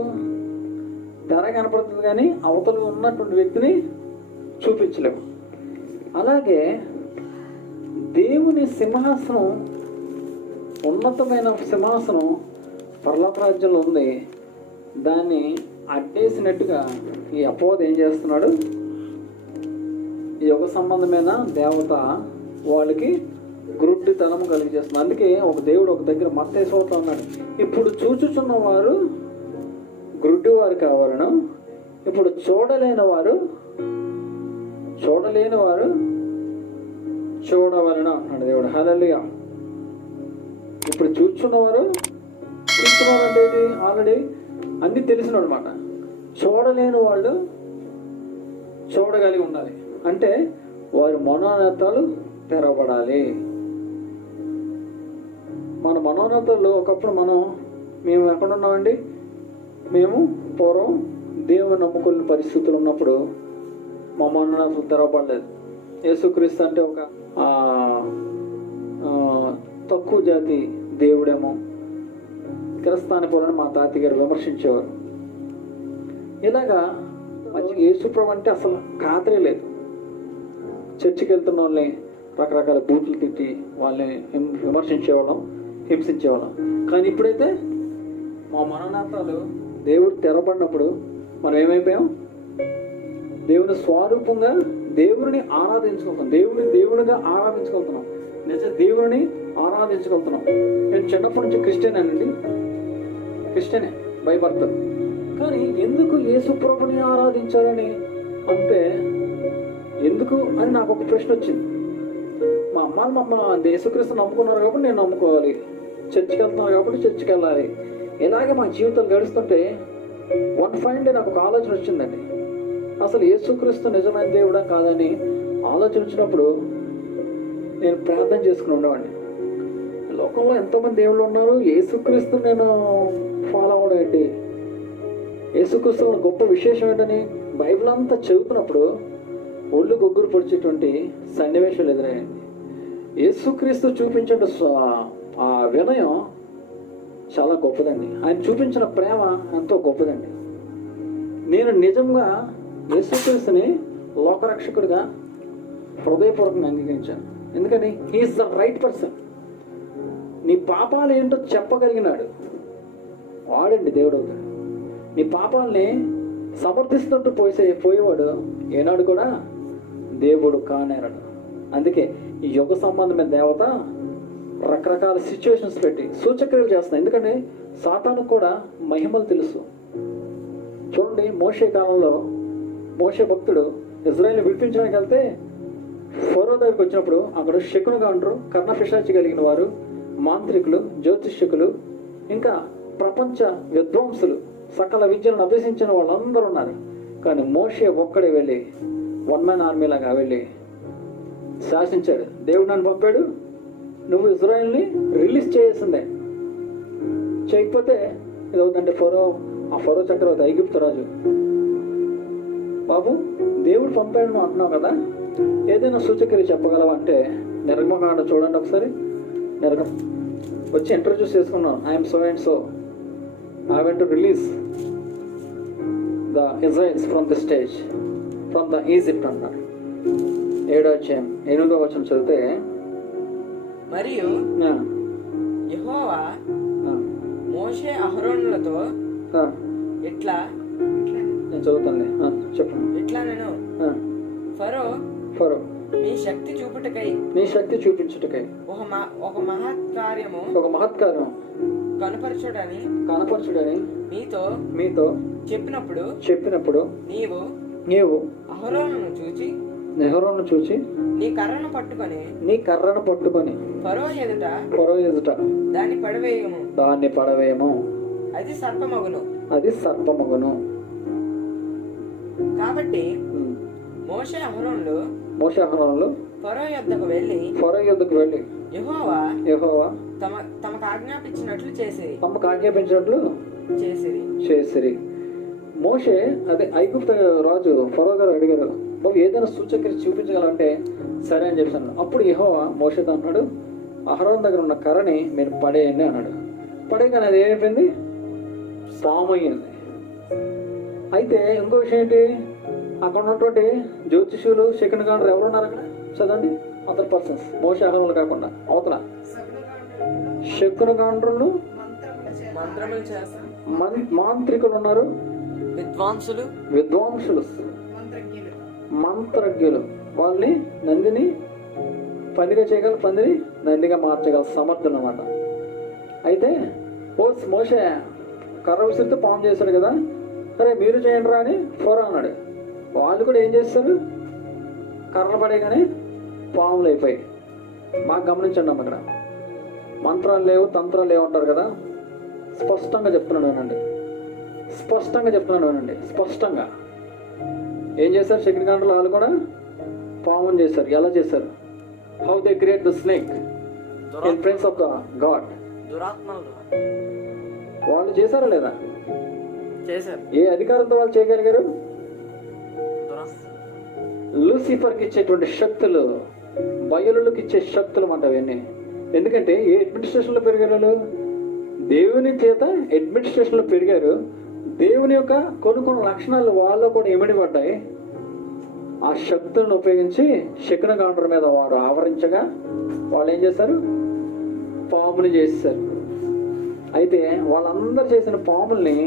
తెర కనపడుతుంది కానీ అవతల ఉన్నటువంటి వ్యక్తిని చూపించలేము. అలాగే దేవుని సింహాసనం, ఉన్నతమైన సింహాసనం పరలోక రాజ్యంలో ఉంది. దాన్ని అడ్డేసినట్టుగా ఈ అపవాది ఏం చేస్తున్నాడు? ఈ యుగ సంబంధమైన దేవత వాళ్ళకి గ్రుడ్డితనం కలిగజేస్తుంది. అందుకే ఒక దేవుడు ఒక దగ్గర మత్తయి చోట ఉన్నాడు, ఇప్పుడు చూచుచున్న వారు గ్రుడ్డి వారు కావాలను, ఇప్పుడు చూడలేని వారు చూడవలను అన్నాడు దేవుడు. హల్లెలూయా. ఇప్పుడు చూస్తున్నవారు అంటే ఏంటి? ఆల్రెడీ అన్ని తెలిసిన అనమాట. చూడలేని వాళ్ళు చూడగలిగి ఉండాలి. అంటే వారి మనోనేత్రాలు తెరవబడాలి. మన మనోనేత్రాలు ఒకప్పుడు మేము ఎక్కడున్నామండి? మేము పూర్వం దేవుని నమ్ముకున్న పరిస్థితులు ఉన్నప్పుడు మా మనోనేత్రాలు తెరవబడలేదు. యేసుక్రీస్తు అంటే ఒక తక్కువ జాతి దేవుడేమో, క్రిస్తాని పోలని మా తాతయ్య గారు విమర్శించేవారు. ఇలాగా యేసుప్రభు అంటే అసలు ఖాతరే లేదు. చర్చికి వెళ్తున్న వాళ్ళని రకరకాల బూట్లు తిట్టి వాళ్ళని విమర్శించేవాళ్ళం, హింసించేవాళ్ళం. కానీ ఇప్పుడైతే మా మనోనేత్రాలు దేవుడు తెరబడినప్పుడు మనం ఏమైపోయాం? దేవుని స్వరూపంగా దేవుని ఆరాధించుకుంటున్నాం. దేవునిగా ఆరాధించుకుంటున్నాం. నిజ దేవుని ఆరాధించుకుంటున్నాం. నేను చిన్నప్పటి నుంచి క్రిస్టియనే బై బర్త్. కానీ ఎందుకు యేసుప్రభుని ఆరాధించాలని అంటే ఎందుకు అని నాకు ఒక ప్రశ్న వచ్చింది. మా అమ్మ యేసుక్రీస్తు నమ్ముకున్నారు కాబట్టి నేను నమ్ముకోవాలి, చర్చికి వెళ్తున్నాను కాబట్టి చర్చికి వెళ్ళాలి. ఇలాగే మా జీవితాలు గడుస్తుంటే వన్ ఫైన్ డే నాకు ఒక ఆలోచన వచ్చిందండి. అసలు యేసుక్రీస్తు నిజమైన దేవుడా కాదని ఆలోచన వచ్చినప్పుడు నేను ప్రార్థన చేసుకుని ఉండేవాడిని. లోకంలో ఎంతోమంది దేవుళ్ళు ఉన్నారు, యేసుక్రీస్తు నేను ఫాలో అవడం ఏంటి? యేసుక్రీస్తు గొప్ప విశేషం ఏంటని బైబిల్ అంతా చదువుతున్నప్పుడు ఒళ్ళు గొగ్గురు పొడిచేటువంటి సన్నివేశాలు ఎదురయ్యండి. యేసుక్రీస్తు చూపించే ఆ వినయం చాలా గొప్పదండి. ఆయన చూపించిన ప్రేమ ఎంతో గొప్పదండి. నేను నిజంగా యేసుక్రీస్తుని లోకరక్షకుడిగా హృదయపూర్వకంగా అంగీకరించాను. ఎందుకని? He is the right person. నీ పాపాలు ఏంటో చెప్పగలిగినాడు వాడండి దేవుడు అవుతాడు. నీ పాపాలని సమర్థిస్తుంటూ పోయేవాడు ఏనాడు కూడా దేవుడు కానేరాడు. అందుకే ఈ యుగ సంబంధమైన దేవత రకరకాల సిచ్యువేషన్స్ పెట్టి సూచక్రియలు చేస్తున్నాయి. ఎందుకంటే సాతానుకు కూడా మహిమలు తెలుసు. చూడండి, మోషే కాలంలో మోషే భక్తుడు ఇజ్రాయెల్ని విడిపించడానికి వెళ్తే ఫరో దగ్గరికి వచ్చినప్పుడు అక్కడ శకునుగా ఉంటారు, కర్ణపిశాచి కలిగిన వారు, మాంత్రికులు, జ్యోతిష్యకులు, ఇంకా ప్రపంచ విద్వాంసులు, సకల విద్యలను అభ్యసించిన వాళ్ళందరూ ఉన్నారు. కానీ మోషే ఒక్కడే వెళ్ళి వన్ మ్యాన్ ఆర్మీ లాగా వెళ్ళి శాసించాడు. దేవుడు నన్ను పంపాడు, నువ్వు ఇజ్రాయెల్ని రిలీజ్ చేయాల్సిందే, చేయకపోతే ఏదవుతుందంటే ఆ ఫరో చక్రవర్తి ఐగుప్తు రాజు, బాబు దేవుడు పంపాడు నువ్వు అంటున్నావు కదా, ఏదైనా సూచక్రియ చెప్పగలవా అంటే నిర్గమకాండ చూడండి ఒకసారి. వచ్చి ఇంట్రడ్యూస్ చేసుకున్నాను. I'm so and so, I want to release the Israel's from the stage from the Egypt అన్నాడు. 7వ అధ్యాయం 8వ వచనం చదివితే, మరియు యెహోవా మోషే అహరోనులతో ఇట్లా, నేను చదువుతానులే, చెప్పండి. ఇట్లా నేను ఫరో నీ శక్తి చూపించుటకై ఒక మహత్కార్యము కనపరచుడని మీతో చెప్పినప్పుడు నీవు అహరోనును చూచి నీ కర్రను పట్టుకొని ఫరో ఎదుట దాన్ని పడవేయము, అది సర్పమగును. కాబట్టి మోషే అహరోనులు ఫరో యొద్దకు వెళ్ళి యెహోవా తమకు ఆజ్ఞాపించినట్లు చేసిరి. మోషే అదే ఐగుప్తు రాజు ఫరో గారు అడిగారు, బాబు ఏదైనా సూచక్రియ చూపించగలంటే సరే అని చెప్పాను. అప్పుడు యెహోవా మోషేతో అన్నాడు, అహరోను దగ్గర ఉన్న కర్రని మీరు పడేయండి అన్నాడు. పడేయగానే అది ఏమైపోయింది? పాము అయ్యింది. అయితే ఇంకో విషయం ఏంటి, అక్కడ ఉన్నటువంటి జ్యోతిషులు శకునగాండ్రు ఎవరు ఉన్నారు అక్కడ? చదవండి, అదర్ పర్సన్స్, మోషే అహరోనులు కాకుండా అవతల శకునగాండ్రులు, మంత్రములు చేస్తారు, మాంత్రికులు ఉన్నారు, విద్వాంసులు, మంత్రజ్ఞులు. వాళ్ళని నందిని పందిగా చేయగల, పందిని నందిగా మార్చగల సమర్థులు అన్నమాట. అయితే మోషే కర్ర విసిరితో పాము చేశాడు కదా, సరే మీరు చేయండి రా అని ఫరో అన్నాడు. వాళ్ళు కూడా ఏం చేస్తారు? కర్రలు పడేగానే పాములు అయిపోయాయి. బాగా గమనించండి అమ్మ, ఇక్కడ మంత్రాలు లేవు, తంత్రాలు లేవు అంటారు కదా. స్పష్టంగా చెప్తున్నాడు వినండి, స్పష్టంగా ఏం చేశారు? శకునగాండ్రులు వాళ్ళు కూడా పాముని చేశారు. ఎలా చేశారు? How they create the snake in ప్రెన్స్ of the God. వాళ్ళు చేశారా లేదా? చేశారు. ఏ అధికారంతో వాళ్ళు చేయగలిగారు? లూసిఫర్కి ఇచ్చేటువంటి శక్తులు, బయలుకి ఇచ్చే శక్తులు అంట అవన్నీ. ఎందుకంటే ఏ అడ్మినిస్ట్రేషన్లో పెరిగారు వాళ్ళు? దేవుని చేత అడ్మినిస్ట్రేషన్లో పెరిగారు. దేవుని యొక్క కొన్ని లక్షణాలు వాళ్ళు కూడా ఇమిడిపడ్డాయి. ఆ శక్తులను ఉపయోగించి శకునగాండ్రుల మీద వారు ఆవరించగా వాళ్ళు ఏం చేశారు? పాముని చేశారు. అయితే వాళ్ళందరూ చేసిన పాముల్ని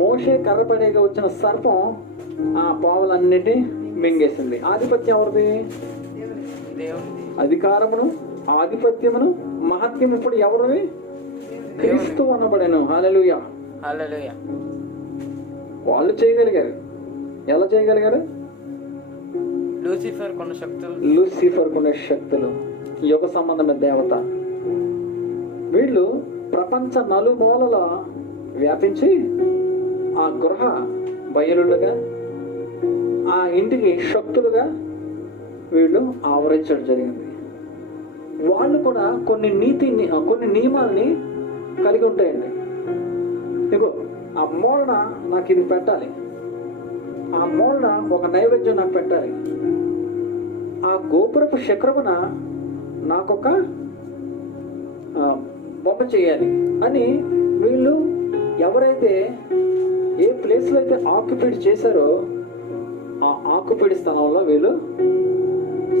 మోషే కర్రపడేగా వచ్చిన సర్పం ఆ పాములన్నిటి మింగేసింది. ఆధిపత్యం ఎవరిది? అధికారమును, ఆధిపత్యమును, మహత్యం ఇప్పుడు ఎవరివి? క్రీస్తు అనబడేను. హల్లెలూయా. వాళ్ళు చేయగలిగారు. ఎలా చేయగలిగారు? లూసిఫర్ కొన్న శక్తులు, యుగ సంబంధమైన దేవత. వీళ్ళు ప్రపంచ నలుమూలల వ్యాపించి ఆ గృహ బయలులుగా, ఆ ఇంటికి శక్తులుగా వీళ్ళు ఆవరించడం జరిగింది. వాళ్ళు కూడా కొన్ని నియమాల్ని కలిగి ఉంటాయండి. ఇగో ఆ మూలన నాకు ఇది పెట్టాలి, ఆ మూలన ఒక నైవేద్యం నాకు పెట్టాలి, ఆ గోపురపు శిఖరమున నాకొక బొమ్మ చేయాలి అని వీళ్ళు ఎవరైతే ఏ ప్లేస్లో అయితే ఆక్యుపైడ్ చేశారో ఆ ఆక్యుపైడ్ స్థలంలో వీళ్ళు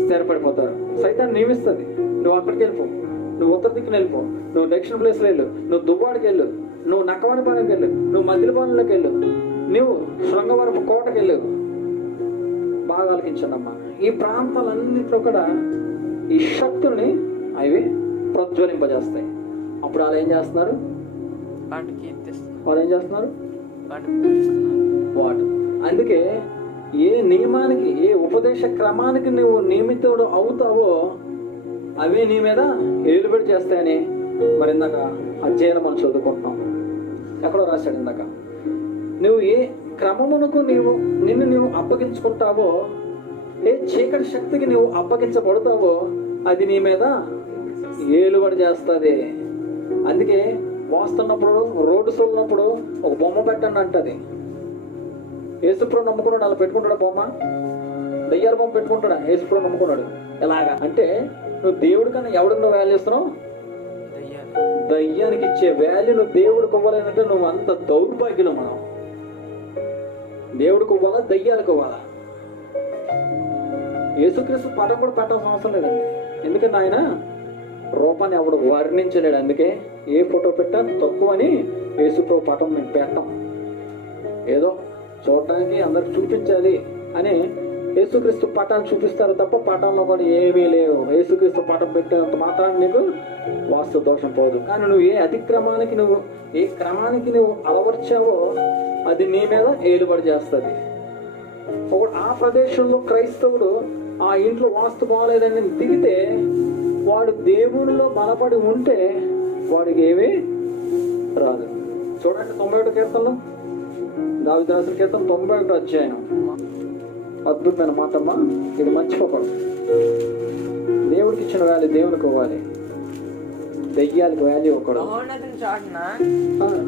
స్థిరపడిపోతారు. సైతాన్ని నియమిస్తుంది, నువ్వు అక్కడికి వెళ్ళిపో, నువ్వు ఉత్తర దిక్కున వెళ్ళిపో, నువ్వు దక్షిణ ప్లేస్లో వెళ్ళు, నువ్వు దువ్వాడికి వెళ్ళు, నువ్వు నక్కవానిపాలెంకి వెళ్ళు, నువ్వు మద్దిలపాలెంలోకి వెళ్ళు, నువ్వు శృంగవరపు కోటకి వెళ్ళు. బాగా ఆలకించండమ్మా. ఈ ప్రాంతాలన్నింటిలో కూడా ఈ శక్తుల్ని అవి ప్రజ్వలింపజేస్తాయి. అప్పుడు వాళ్ళు ఏం చేస్తున్నారు? వాడు అందుకే ఏ నియమానికి, ఏ ఉపదేశ క్రమానికి నువ్వు నియమితుడు అవుతావో అవే నీ మీద ఏలుబడి చేస్తాయని మరి ఇందాక అధ్యయనం మనం చదువుకుంటున్నాం. ఎక్కడో రాశాడు ఇందాక, నువ్వు ఏ క్రమమునకు నిన్ను అప్పగించుకుంటావో, ఏ చీకటి శక్తికి నువ్వు అప్పగించబడతావో అది నీ మీద ఏలుబడి చేస్తుంది. అందుకే వాస్తున్నప్పుడు, రోడ్డు సోలినప్పుడు ఒక బొమ్మ పెట్టండి అంటది. యేసుప్రభు నమ్ముకున్నాడు, అలా పెట్టుకుంటాడా బొమ్మ? దయ్యాల బొమ్మ పెట్టుకుంటాడా? యేసుప్రభు నమ్ముకున్నాడు. ఎలాగా అంటే నువ్వు దేవుడి కన్నా ఎవడికి నువ్వు వాల్యూ ఇస్తున్నావు? దయ్యానికి ఇచ్చే వాల్యూ నువ్వు దేవుడికి ఇవ్వాలంటే నువ్వు అంత దౌర్భాగ్యులు. మనం దేవుడికి ఇవ్వాలా, దయ్యాలకు ఇవ్వాలా? యేసుక్రీస్తు పటం కూడా పెట్టాల్సిన అవసరం లేదండి. ఎందుకంటే ఆయన రూపాన్ని ఎవడు వర్ణించలేడు. అందుకే ఏ ఫోటో పెట్టా తక్కువ అని యేసుప్రభు పటం మేము పెట్టాం. ఏదో చూడటానికి అందరికి చూపించాలి అని యేసుక్రీస్తు పటాన్ని చూపిస్తారు తప్ప పటంలో కూడా ఏమీ లేవు. యేసుక్రీస్తు పటం పెట్టినంత మాత్రాన్ని నీకు వాస్తు దోషం పోదు. కానీ నువ్వు ఏ అతిక్రమానికి, ఏ క్రమానికి నువ్వు అలవర్చావో అది నీ మీద ఏలుబడి చేస్తుంది. ఒకడు ఆ ప్రదేశంలో క్రైస్తవుడు ఆ ఇంట్లో వాస్తు బాగలేదని దిగితే వాడు దేవునిలో బలపడి ఉంటే వాడికి ఏమీ రాదు. చూడండి 91 కీర్తనలో, దావీదు రాసిన కీర్తన 91 అధ్యాయం. అద్భుతమైన మాటమ్మా, ఇది మర్చిపోకూడదు. దేవుడికి ఇచ్చిన వాల్యూ దేవునికి ఇవ్వాలి, దెయ్యాలకు వాల్యూ ఇవ్వకూడదు.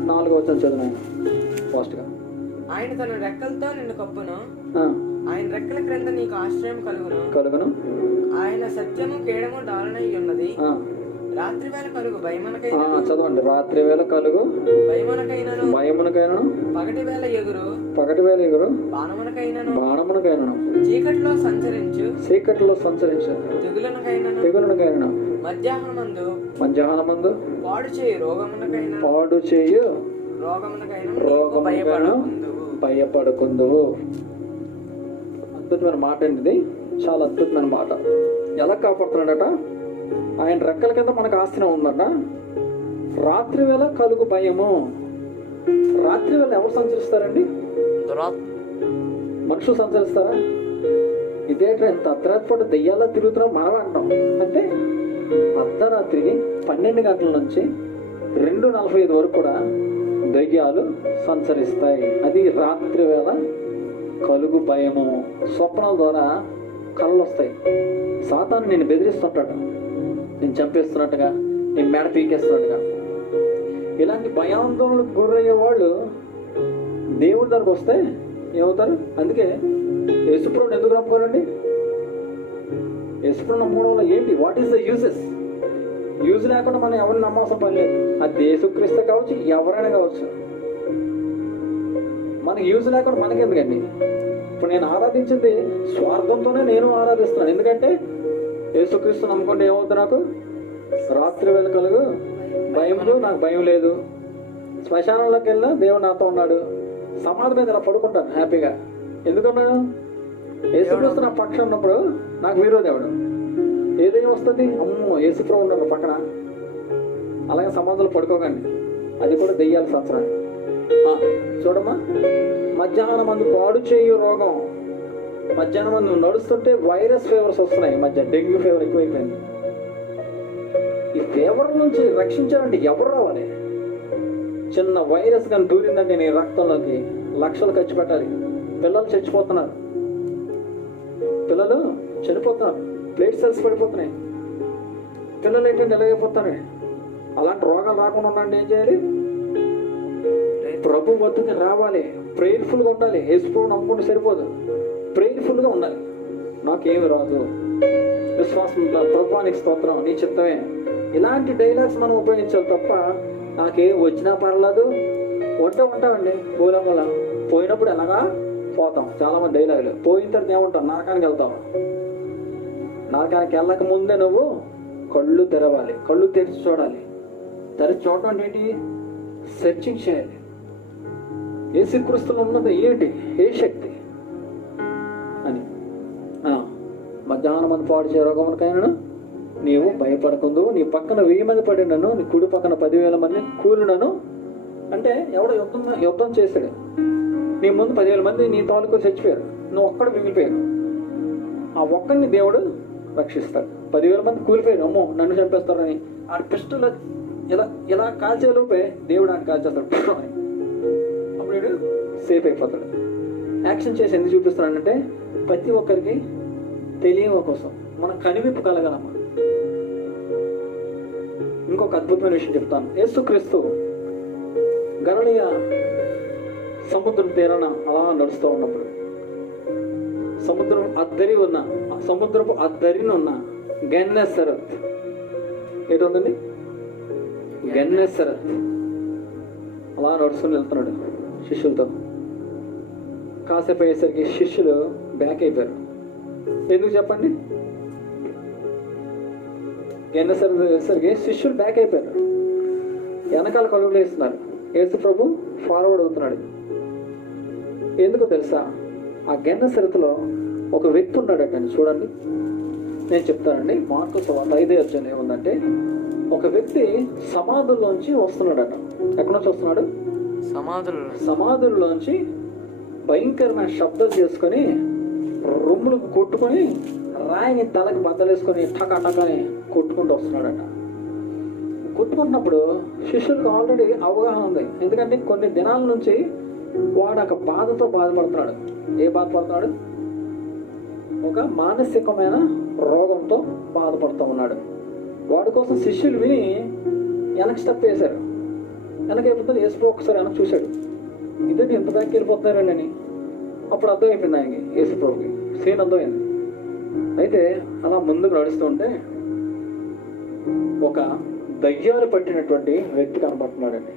4వ వచనం చదువు ఫాస్ట్ గా. ఆయన తన రెక్కలతో నిన్ను కప్పును, ఆయన రెక్కల క్రింద నీకు ఆశ్రయం కలుగును. కలుగును. ఆయన సత్యము కేడము డాలనై ఉన్నది. ఆ, రాత్రి వేళ కలుగు ఆ, భయమునకైనా చదవండి. రాత్రి వేళ కలుగు భయమునకైనను, భయమునకైనను, పగటి వేళ ఎగురు పగటి వేళ ఎగురు బాణమునకైనను, బాణమునకైనను, చీకటిలో సంచరించు చీకటిలో సంచరించు తెగులనకైనను, తెగులనకైనను, మధ్యాహ్నమందు మధ్యాహ్నమందు పాడు చేయి రోగమునకైనా పాడు చేయు రోగమునకైనా రోగమునకైనా భయపడకుందువు. అద్భుతమైన మాట అండి ఇది. చాలా అద్భుతమైన మాట. ఎలా కాపాడుతున్నాడట? ఆయన రెక్కల కింద మనకు ఆశ్రయం ఉందట. రాత్రి వేళ కలుగు భయము. రాత్రి వేళ ఎవరు సంచరిస్తారండి? మనుషులు సంచరిస్తారా? ఇదేంటే ఎంత అర్ధరాత్రి దెయ్యాలా తిరుగుతున్నాం మనమే అంటాం. అంటే అర్ధరాత్రి 12 గంటల నుంచి 2:45 వరకు కూడా దెయ్యాలు సంచరిస్తాయి. అది రాత్రి వేళ కలుగు భయము. స్వప్నాల ద్వారా కళ్ళు వస్తాయి. సాతాను నేను బెదిరిస్తుంటాడు, నేను చంపేస్తున్నట్టుగా, నేను మెడ పీకేస్తున్నట్టుగా. ఇలాంటి భయాందోళనకు గురయ్యే వాళ్ళు దేవుడి దగ్గరకు వస్తే ఏమవుతారు? అందుకే యేసుప్రభుని ఎందుకు నమ్ముకోరండి? యేసుప్రభుని నమ్ముకోవడం వల్ల ఏంటి? What is the uses? Use లేకుండా మనం ఎవరిని నమ్మవలసిన పని లేదు. అది యేసుక్రీస్తు కావచ్చు, ఎవరైనా కావచ్చు. మనకి యూజ్ లేకుండా మనకెందుకండి? ఇప్పుడు నేను ఆరాధించింది స్వార్థంతోనే నేను ఆరాధిస్తున్నాను. ఎందుకంటే యేసుక్రీస్తు నమ్ముకుంటే ఏమవుతుంది? నాకు రాత్రి వేళ కలుగు భయంలో నాకు భయం లేదు. శ్మశానంలోకి వెళ్ళినా దేవుడు నాతో ఉన్నాడు. సమాధి మీద ఇలా పడుకుంటాను హ్యాపీగా. ఎందుకున్నాను? యేసుక్రీస్తు నా పక్షం ఉన్నప్పుడు నాకు విరోధేవుడు. ఏదైనా వస్తుంది, అమ్మో యేసుప్రభు ఉన్నాడు పక్కన. అలాగే సమాధులు పడుకోకండి, అది కూడా దెయ్యాల సంవత్సరం. చూడమ్మా, మధ్యాహ్నం మందు పాడు చేయు రోగం. మధ్యాహ్నం మందు నడుస్తుంటే వైరస్ ఫీవర్స్ వస్తున్నాయి. మధ్య డెంగ్యూ ఫీవర్ ఎక్కువైపోయింది. ఈ ఫీవర్ నుంచి రక్షించాలంటే ఎవరు రావాలి? చిన్న వైరస్ కానీ దూరిందంటే నీ రక్తంలోకి లక్షలు ఖర్చు పెట్టాలి. పిల్లలు చచ్చిపోతున్నారు, పిల్లలు చనిపోతున్నారు, ప్లేట్ సెల్స్ పడిపోతున్నాయి. పిల్లలు ఏంటంటే ఎలాగైపోతారు? అలాంటి రోగాలు రాకుండా ఉండండి ఏం చేయాలి? ప్రభు వద్దకు రావాలి, ప్రేయర్ఫుల్గా ఉండాలి. యేసుప్రభుని నమ్ముకుంటే సరిపోదు, ప్రేయర్ఫుల్గా ఉండాలి. నాకేమి రాదు, విశ్వాసం ప్రభువానికి స్తోత్రం, నీ చిత్తమే. ఇలాంటి డైలాగ్స్ మనం ఉపయోగించాలి తప్ప నాకేం వచ్చినా పర్లేదు ఉంటామండి. పూలమూల పోయినప్పుడు ఎలాగా పోతాం. చాలా మంది డైలాగులు. పోయిన తర్వాత ఏమంటాం? నరకానికి వెళ్తాం. నరకానికి వెళ్ళక ముందే నువ్వు కళ్ళు తెరవాలి, కళ్ళు తెరిచి చూడాలి. తెరిచి చూడడం అంటే ఏంటి? సెర్చింగ్ చేయాలి. యేసుక్రీస్తులో ఉన్నది ఏంటి? ఏ శక్తి అని. మధ్యాహ్నం మంది పాడు చే రోగమునకైనా నీవు భయపడకుందు. నీ పక్కన 1000 మంది పడినను, నీ కుడి పక్కన 10,000 మంది కూలినను. అంటే ఎవడో యుద్ధం చేశాడు, నీ ముందు 10,000 మంది నీ తాలూకు చచ్చిపోయారు, నువ్వు ఒక్కడు మిగిలిపోయాడు. ఆ ఒక్కడిని దేవుడు రక్షిస్తాడు. 10,000 మంది కూలిపోయారు, అమ్మో నన్ను చంపేస్తారని ఆ పిస్టల్ ఇలా కాల్చేలోపే దేవుడు ఆయన కాల్చేస్తాడు అని. అప్పుడు వీడు సేఫ్ అయిపోతాడు. యాక్షన్ చేసి ఎందుకు చూపిస్తున్నాడంటే ప్రతి ఒక్కరికి తెలియని కోసం, మన కనివిప్పు కలగలమ్మా. ఇంకొక అద్భుతమైన విషయం చెప్తాను. యేసుక్రీస్తు గలిలయ సముద్రం తీరాన అలా నడుస్తూ ఉన్నప్పుడు సముద్రపు అద్దరిని ఉన్న గెన్నెసరత్ ఏంటండి? గెన్నెసరత్ అలా నడుచుకుని వెళ్తున్నాడు శిష్యులతో. కాసేపు అయ్యేసరికి శిష్యులు బ్యాక్ అయిపోయారు. ఎందుకు చెప్పండి? గెన్నెసరత్ శిష్యులు బ్యాక్ అయిపోయారు. వెనకాల కలుగులు వేస్తున్నారు. యేసు ప్రభు ఫార్వర్డ్ అవుతున్నాడు. ఎందుకో తెలుసా? ఆ గెన్నెసరతులో ఒక వ్యక్తి ఉన్నాడటండి. చూడండి, నేను చెప్తానండి. మార్కు సువార్త 5వ అధ్యాయం ఏముందంటే, ఒక వ్యక్తి సమాధుల్లోంచి వస్తున్నాడట. ఎక్కడి నుంచి వస్తున్నాడు? సమాధుల్లోంచి భయంకరమైన శబ్దాలు చేసుకొని, రొమ్ములు కొట్టుకొని, రాయిని తలకి బద్దలేసుకొని టకాటకని కొట్టుకుంటూ వస్తున్నాడట. కొట్టుకుంటున్నప్పుడు శిష్యులకు ఆల్రెడీ అవగాహన ఉంది. ఎందుకంటే కొన్ని దినాల నుంచి వాడు ఒక బాధతో బాధపడుతున్నాడు. ఏ బాధపడుతున్నాడు? ఒక మానసికమైన రోగంతో బాధపడుతూ ఉన్నాడు. వాడి కోసం శిష్యులు విని వెనక్కి స్టెప్ వేశారు. వెనకైపోతుంది. యేసు ఒకసారి వెనక్కి చూశాడు. ఇదే ఎంత బ్యాక్ వెళ్ళిపోతున్నారండి అని. అప్పుడు అర్థమైపోయింది ఆయనకి, యేసుప్రభుకి సీన్ అర్థమైంది. అయితే అలా ముందుకు నడుస్తుంటే ఒక దయ్యాలు పట్టినటువంటి వ్యక్తి కనపడుతున్నాడండి.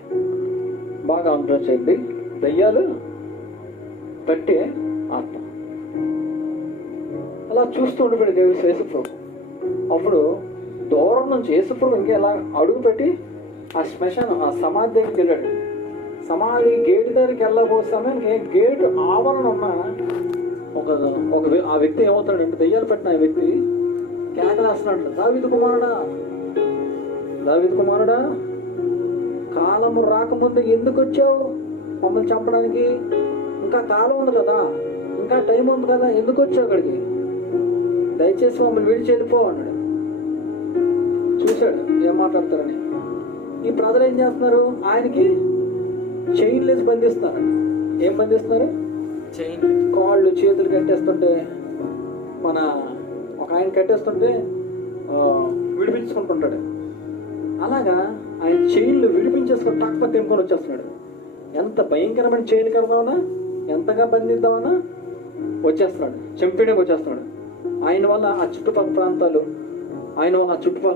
బాగా ఆలోచించండి, దయ్యాలు పట్టే ఆత్మ. అలా చూస్తూ ఉండిపోయాడు దేవుడు యేసుప్రభు. అప్పుడు దూరం నుంచి యేసుప్రభు ఇంకా ఎలా అడుగు పెట్టి ఆ శ్మశానం, ఆ సమాధి దగ్గరికి వెళ్ళాడు. సమాధి గేటు దగ్గరికి వెళ్ళబోయే సమయానికి గేటు ఆవరణ ఉన్న ఆ వ్యక్తి ఏమవుతాడంటే, దయ్యాలు పెట్టిన ఆ వ్యక్తి కేకలేస్తున్నాడు, దావీదు కుమారుడా, దావీదు కుమారుడా, కాలము రాకముందు ఎందుకు వచ్చావు మమ్మల్ని చంపడానికి? ఇంకా కాలం ఉంది కదా, ఇంకా టైం ఉంది కదా, ఎందుకు వచ్చావు అక్కడికి? దయచేసి మమ్మల్ని విడిచి వెళ్ళిపో అన్నాడు. చూశాడు ఏం మాట్లాడతారని. ఈ ప్రజలు ఏం చేస్తున్నారు? ఆయనకి చైన్ లేసి బంధిస్తున్నారు. ఏం బంధిస్తున్నారు? చైన్. కాళ్ళు చేతులు కట్టేస్తుంటే, మన ఒక ఆయన కట్టేస్తుంటే విడిపించుకుంటుంటాడు. అలాగా ఆయన చైన్లు విడిపించేసుకొని టక్మ తెంపుకొని వచ్చేస్తున్నాడు. ఎంత భయంకరమైన చైన్ కడదామన్నా, ఎంతగా బంధిద్దామన్నా వచ్చేస్తున్నాడు, చంపేయడానికి వచ్చేస్తున్నాడు. ఆయన వల్ల ఆ చుట్టుపక్కల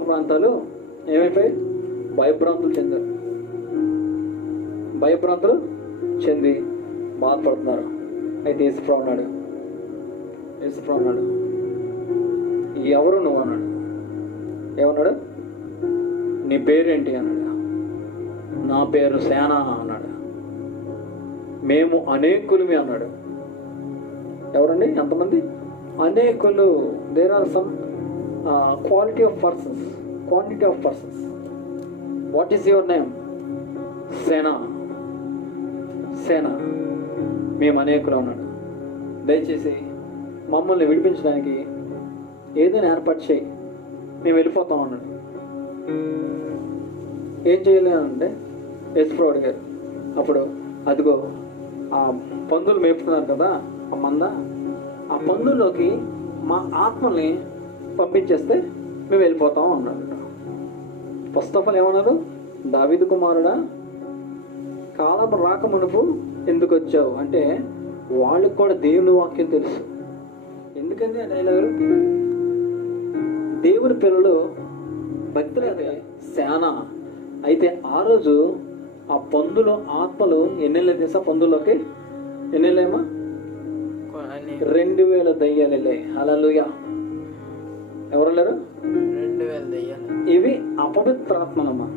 ప్రాంతాలు ఏమైపోయి భయభ్రాంతులు చెంది బాధపడుతున్నారు. అయితే యేసుప్రభు అన్నాడు, ఎవరు నువ్వు అన్నాడు. ఏమన్నాడు? నీ పేరేంటి అన్నాడు. నా పేరు సేన అన్నాడు. మేము అనేకులమి అన్నాడు. ఎవరండి? ఎంతమంది? అనేకులు. There are some quantity of persons. What is your name? సేన. మేము అనేకులు అన్నాడు. దయచేసి మమ్మల్ని విడిపించడానికి ఏదైనా ఏర్పాటు చేయి, మేము వెళ్ళిపోతాం అన్నాడు. ఏం చేయలేనంటే యేసుప్రభు అడిగారు. అప్పుడు అదిగో ఆ పందులు మేపుతున్నారు కదా ఆ మంద, ఆ పందుల్లోకి మా ఆత్మల్ని పంపించేస్తే మేము వెళ్ళిపోతాం అన్నాడు. ఫస్ట్ ఆఫ్ ఆల్ ఏమన్నారు? దావీదు కుమారుడా, కాలం రాకమునుపు ఎందుకు వచ్చావు అంటే వాళ్ళకి కూడా దేవుని వాక్యం తెలుసు. ఎందుకంటే డైలాగు దేవుని పిల్లలు భక్తులే సేన. అయితే ఆ రోజు ఆ పందులు ఆత్మలు ఎన్నెళ్ళ తెలుసా? పందుల్లోకి ఎన్నెళ్ళేమా? 2000 దయ్యాలు వెళ్ళాయి. హల్లెలూయా. ఎవరు వెళ్ళారు? 2000 దయ్యాలు. ఇవి అపవిత్రాత్మలమ్మా.